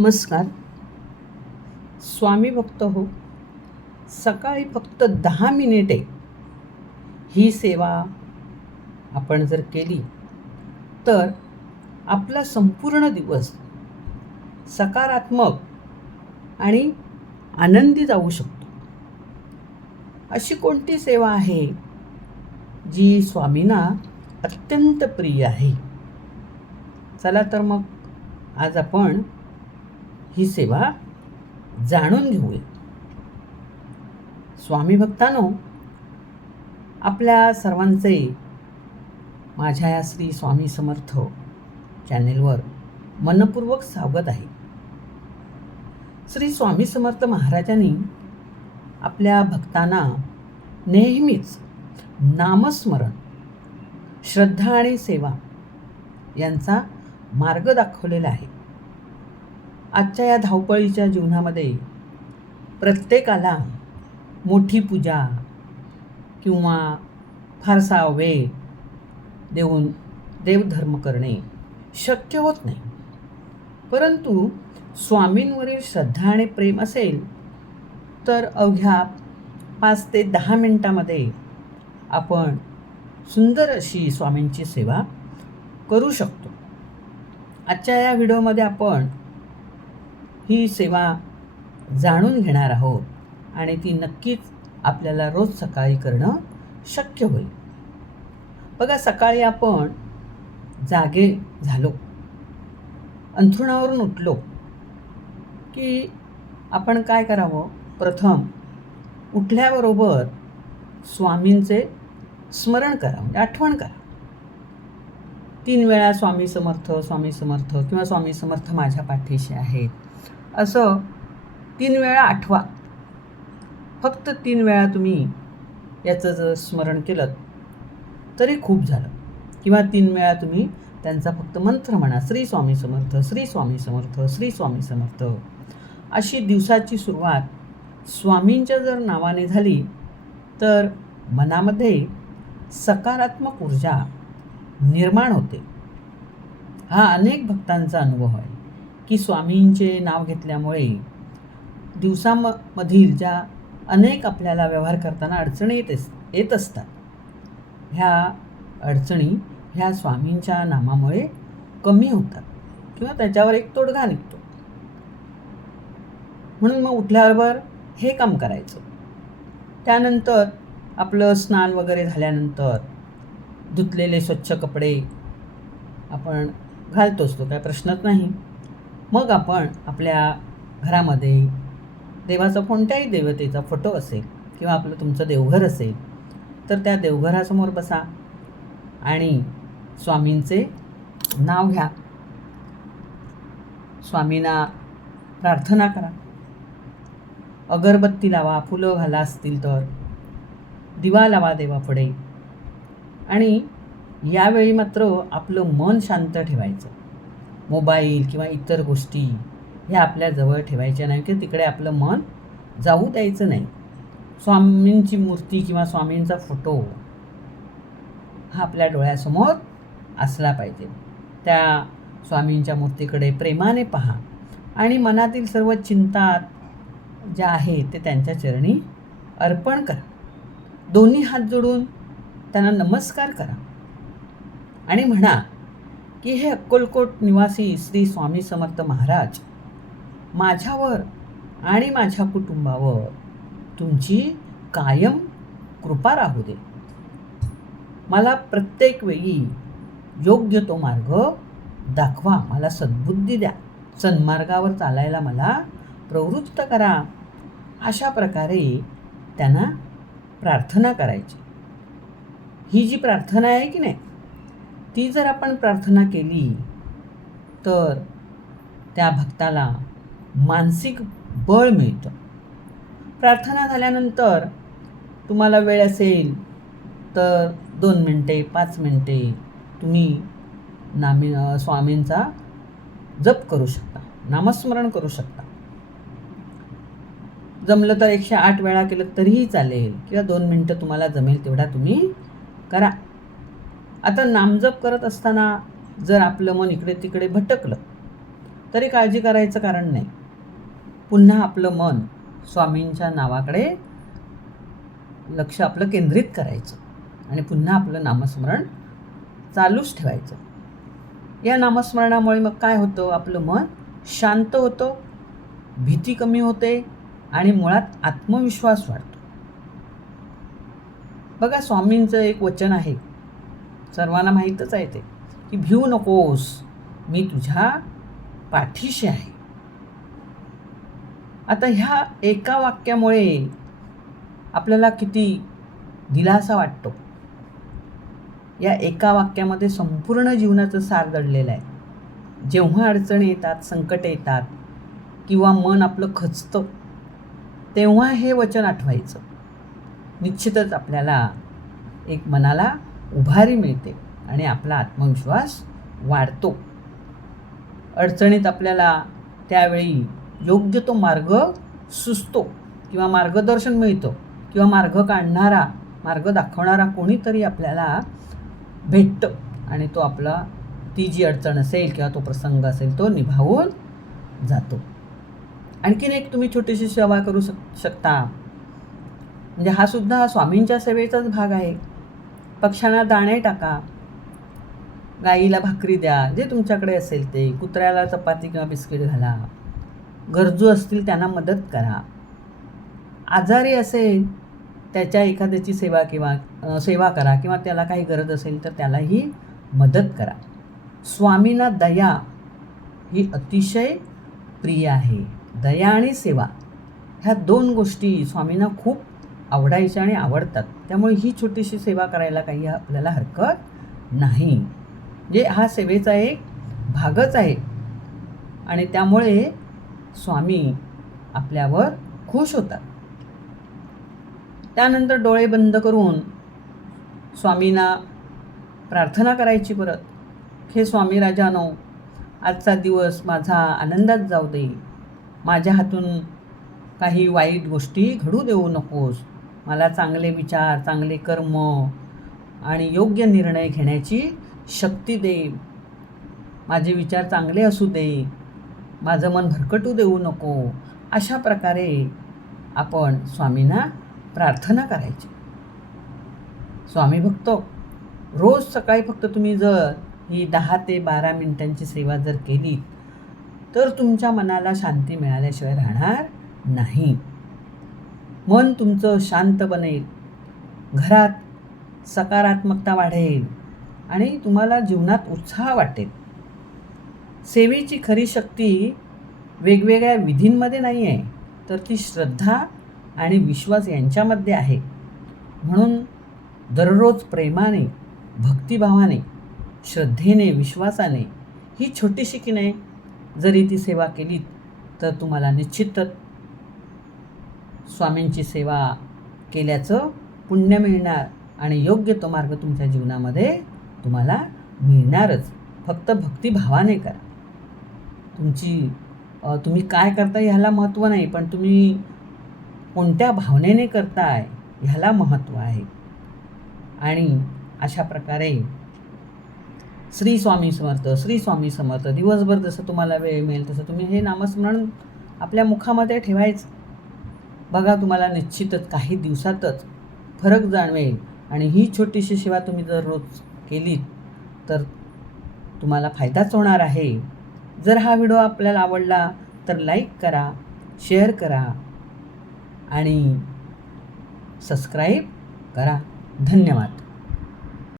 नमस्कार. स्वामी भक्त हो. सकाळी फक्त 10 मिनिटे ही सेवा आपण जर केली तर आपला संपूर्ण दिवस सकारात्मक आणि आनंदी जाऊ शकतो. अशी कोणती सेवा आहे जी स्वामींना अत्यंत प्रिय आहे? चला तर मग आज आपण ही सेवा जाणून घेऊया. स्वामी भक्तांनो, आपल्या सर्वांचे माझ्या या श्री स्वामी समर्थ चॅनेलवर मनपूर्वक स्वागत आहे. श्री स्वामी समर्थ महाराजांनी आपल्या भक्तांना नेहमीच नामस्मरण, श्रद्धा आणि सेवा यांचा मार्ग दाखवलेला आहे. आजच्या या धावपळीच्या जीवनामध्ये प्रत्येकाला मोठी पूजा किंवा फारसा वेळ देऊन देवधर्म करणे शक्य होत नाही. परंतु स्वामींवरील श्रद्धा आणि प्रेम असेल तर अवघ्या 5 ते 10 मिनिटामध्ये आपण सुंदर अशी स्वामींची सेवा करू शकतो. आजच्या या व्हिडिओमध्ये आपण ही सेवा जाणून घेणार आहोत आणि ती नक्कीच आपल्याला रोज सकाळी करणं शक्य होईल. बघा, सकाळी आपण जागे झालो, अंथरुणावरून उठलो की आपण काय करावं? प्रथम उठल्याबरोबर स्वामींचे स्मरण करा, म्हणजे आठवण करा. 3 वेळा स्वामी समर्थ, स्वामी समर्थ किंवा स्वामी समर्थ माझ्या पाठीशी आहेत असं 3 वेळा आठवा. फक्त 3 वेळा तुम्ही याचं जर स्मरण केलं तरी खूप झालं. किंवा 3 वेळा तुम्ही त्यांचा फक्त मंत्र म्हणा, श्री स्वामी समर्थ, श्री स्वामी समर्थ, श्री स्वामी समर्थ. अशी दिवसाची सुरुवात स्वामींच्या जर नावाने झाली तर मनामध्ये सकारात्मक ऊर्जा निर्माण होते. हा अनेक भक्तांचा अनुभव आहे की स्वामींचे नाव घेतल्यामुळे दिवसामधील ज्या अनेक आपल्याला व्यवहार करताना अडचणी येत असतात, ह्या अडचणी ह्या स्वामींच्या नामामुळे कमी होतात किंवा त्याच्यावर एक तोडगा निघतो. म्हणून मग उठल्याबरोबर हे काम करायचं. त्यानंतर आपलं स्नान वगैरे झाल्यानंतर धुतलेले स्वच्छ कपडे आपण घालतोच, तो काय प्रश्नच नाही. मग आपण आपल्या घरामध्ये देवाचा, कोणत्याही देवतेचा फोटो असेल किंवा तुमचं देवघर असेल तर त्या देवघरासमोर बसा आणि स्वामींचे नाव घ्या. स्वामींना प्रार्थना करा, अगरबत्ती लावा, फुलं घाला असतील तर, दिवा लावा देवापुढे. आणि यावेळी मात्र आपलं मन शांत ठेवायचं. मोबाईल किंवा इतर गोष्टी ह्या आपल्या जवळ ठेवायच्या नाही, की तिकडे आपलं मन जाऊ द्यायचं नाही. स्वामींची मूर्ती किंवा स्वामींचा फोटो हा आपल्या डोळ्यासमोर असला पाहिजे. त्या स्वामींच्या मूर्तीकडे प्रेमाने पहा आणि मनातील सर्व चिंता ज्या आहेत ते त्यांच्या चरणी अर्पण करा. दोन्ही हात जोडून त्यांना नमस्कार करा आणि म्हणा की हे अक्कलकोट निवासी श्री स्वामी समर्थ महाराज, माझ्यावर आणि माझ्या कुटुंबावर तुमची कायम कृपा राहू दे. मला प्रत्येक वेळी योग्य तो मार्ग दाखवा, मला सद्बुद्धी द्या, सन्मार्गावर चालायला मला प्रवृत्त करा. अशा प्रकारे त्यांना प्रार्थना करायची. ही जी प्रार्थना आहे की नाही, ती जर आपण प्रार्थना केली तर त्या भक्ताला मानसिक बळ मिळतं. प्रार्थना झाल्यानंतर तुम्हाला वेळ असेल तर 2 मिनटे 5 मिनटे तुम्ही स्वामींचा जप करू शकता, नामस्मरण करू शकता. जमलं तर 108 वेळा केलं तरीही चालेल किंवा 2 मिनटं तुम्हाला जमेल तेवढा तुम्ही करा. आता नामजप करत असताना जर आपलं मन इकडे तिकडे भटकलं तरी काळजी करायचं कारण नाही. पुन्हा आपलं मन स्वामींच्या नावाकडे लक्ष आपलं केंद्रित करायचं आणि पुन्हा आपलं नामस्मरण चालूच ठेवायचं. या नामस्मरणामुळे मग काय होतं, आपलं मन शांत होतं, भीती कमी होते आणि मुळात आत्मविश्वास वाढतो. बघा, स्वामींचं एक वचन आहे, सर्वांना माहीतच आहे ते, की भिवू नकोस, मी तुझ्या पाठीशी आहे. आता ह्या एका वाक्यामुळे आपल्याला किती दिलासा वाटतो. या एका वाक्यामध्ये संपूर्ण जीवनाचं सार दडलेलं आहे. जेव्हा अडचणी येतात, संकट येतात किंवा मन आपलं खचतं, तेव्हा हे वचन आठवायचं. निश्चितच आपल्याला एक मनाला उभारी मिळते आणि आपला आत्मविश्वास वाढतो. अडचणीत आपल्याला त्यावेळी योग्य तो मार्ग सुचतो किंवा मार्गदर्शन मिळतं किंवा मार्ग दाखवणारा कोणीतरी आपल्याला भेटतं आणि तो आपला ती जी अडचण असेल किंवा तो प्रसंग असेल तो निभावून जातो. आणखीन एक तुम्ही छोटीशी सेवा करू शकता. म्हणजे हा सुद्धा स्वामींच्या सेवेचाच भाग आहे. पक्ष्यांना दाणे टाका, गाईला भाकरी द्या, जे तुमच्याकडे असेल ते, कुत्र्याला चपाती किंवा बिस्किट घाला, गरजू असतील त्यांना मदत करा. आजारी असेल त्याच्या एखाद्याची सेवा करा किंवा त्याला काही गरज असेल तर त्यालाही मदत करा. स्वामींना दया ही अतिशय प्रिय आहे. दया आणि सेवा ह्या 2 गोष्टी स्वामींना खूप आवडायच्या आणि आवडतात. त्यामुळे ही छोटीशी सेवा करायला काही आपल्याला हरकत नाही. म्हणजे हा सेवेचा एक भागच आहे आणि त्यामुळे स्वामी आपल्यावर खुश होतात. त्यानंतर डोळे बंद करून स्वामींना प्रार्थना करायची परत. हे स्वामी राजानो, आजचा दिवस माझा आनंदात जाऊ दे. माझ्या हातून काही वाईट गोष्टी घडू देऊ नकोस. मला चांगले विचार, चांगले कर्म आणि योग्य निर्णय घेण्याची शक्ती दे. माझे विचार चांगले असू दे. माझं मन भरकटू देऊ नको. अशा प्रकारे आपण स्वामींना प्रार्थना करायची. स्वामी भक्त, रोज सकाळी फक्त तुम्ही जर ही 10 ते 12 मिनिटांची सेवा जर केली तर तुमच्या मनाला शांती मिळाल्याशिवाय राहणार नाही. मन तुमचं शांत बनेल, घरात सकारात्मकता वाढेल आणि तुम्हाला जीवनात उत्साह वाटेल. सेवेची खरी शक्ती वेगवेगळ्या विधींमध्ये नाही आहे, तर ती श्रद्धा आणि विश्वास यांच्यामध्ये आहे. म्हणून दररोज प्रेमाने, भक्तिभावाने, श्रद्धेने, विश्वासाने ही छोटीशी की नाही जरी ती सेवा केली तर तुम्हाला निश्चितच स्वामींची सेवा केल्याचं पुण्य मिळणार आणि योग्य तो मार्ग तुमच्या जीवनामध्ये तुम्हाला मिळणारच. फक्त भक्तिभावाने करा. तुम्ही काय करताय ह्याला महत्त्व नाही, पण तुम्ही कोणत्या भावनेने करताय ह्याला महत्त्व आहे. आणि अशा प्रकारे श्री स्वामी समर्थ, श्री स्वामी समर्थ दिवसभर जसं तुम्हाला वेळ मिळेल तसं तुम्ही हे नामस्मरण आपल्या मुखामध्ये ठेवायचं. बघा, तुम्हाला निश्चितच काही दिवसातच फरक जाणवेल आणि ही छोटीशी सेवा तुम्ही जर रोज केली तर तुम्हाला फायदाच होणार आहे. जर हा व्हिडिओ आपल्याला आवडला तर लाईक करा, शेअर करा आणि सबस्क्राईब करा. धन्यवाद.